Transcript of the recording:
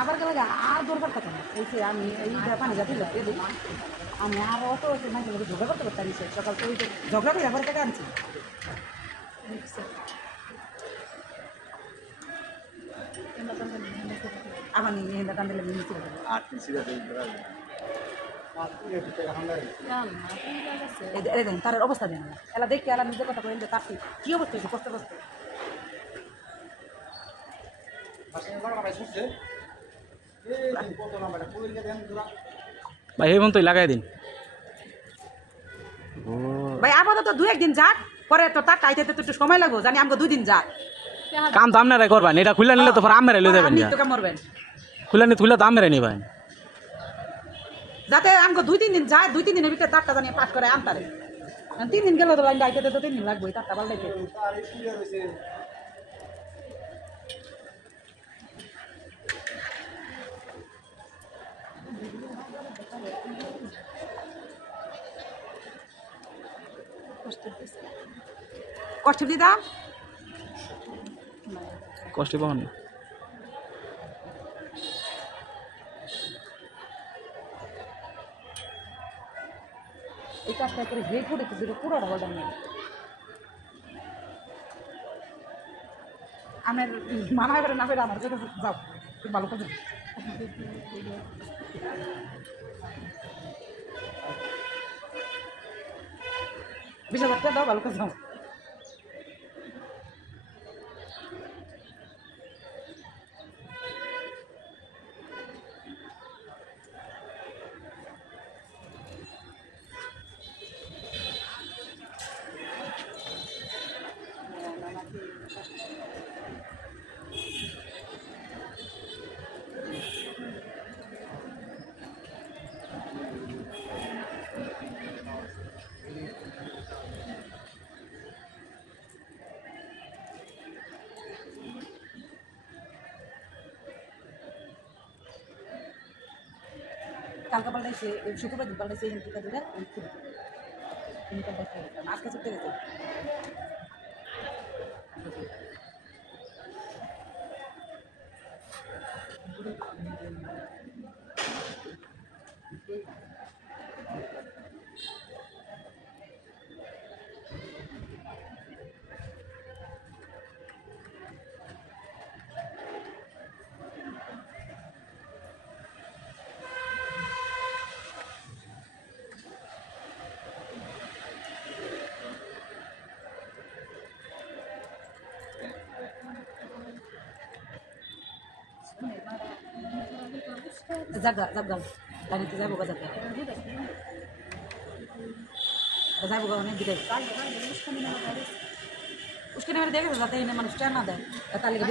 আবার গেলে আর দরকার কথা না এই যে আমি এই পানি যাতে লোক আমি আর অত মানুষের লোক ঝগড়া করতে পারি সকাল তো ঝগড়া করে আবার টাকা আনছি আমার নিয়ে টান দিলে নিচে দেন তার অবস্থা দেন এলা দেখতে এলা নিজের কথা বলেন তার কি অবস্থা হয়েছে কষ্ট কষ্ট ভাই এই তো লাগাই দিন ভাই আপাতত দু একদিন যাক পরে তো তার টাইতে তো একটু সময় লাগবে জানি আমাকে 2 দিন যাক কাম তো আপনারাই করবেন এটা খুলে নিলে তো আম মেরে লই যাবেন তো কাম করবেন খুলে তো আম মেরে নিবেন যাতে আমাকে 2-3 দিন যায় 2-3 দিনের ভিতরে তারটা জানিয়ে পাস করে আনতারে 3 দিন গেল তো লাইন আইতে তো 3 দিন লাগবে তারটা পাল্টাইতে কষ্ট দিদা কষ্ট পাবেন এই কাজটা করে যে করে দুটো পুরোটা বলবেন না আমার মানা এবারে না পেরে আমার কাছে যাও খুব ভালো কাজ বিশাল একটা দাও ভালো কাজ যাও কালকে পাল্টাইছে শুক্রবার দিন পাল্টাইছে এই টিকা দিলে আজকে চলতে গেছে জাগা জাগা লাইতে যাবো বাজার যাবো অনেক দিকে উস্কে নেমে দেখে যাতে এনে মানুষ না দেয় তার লেগে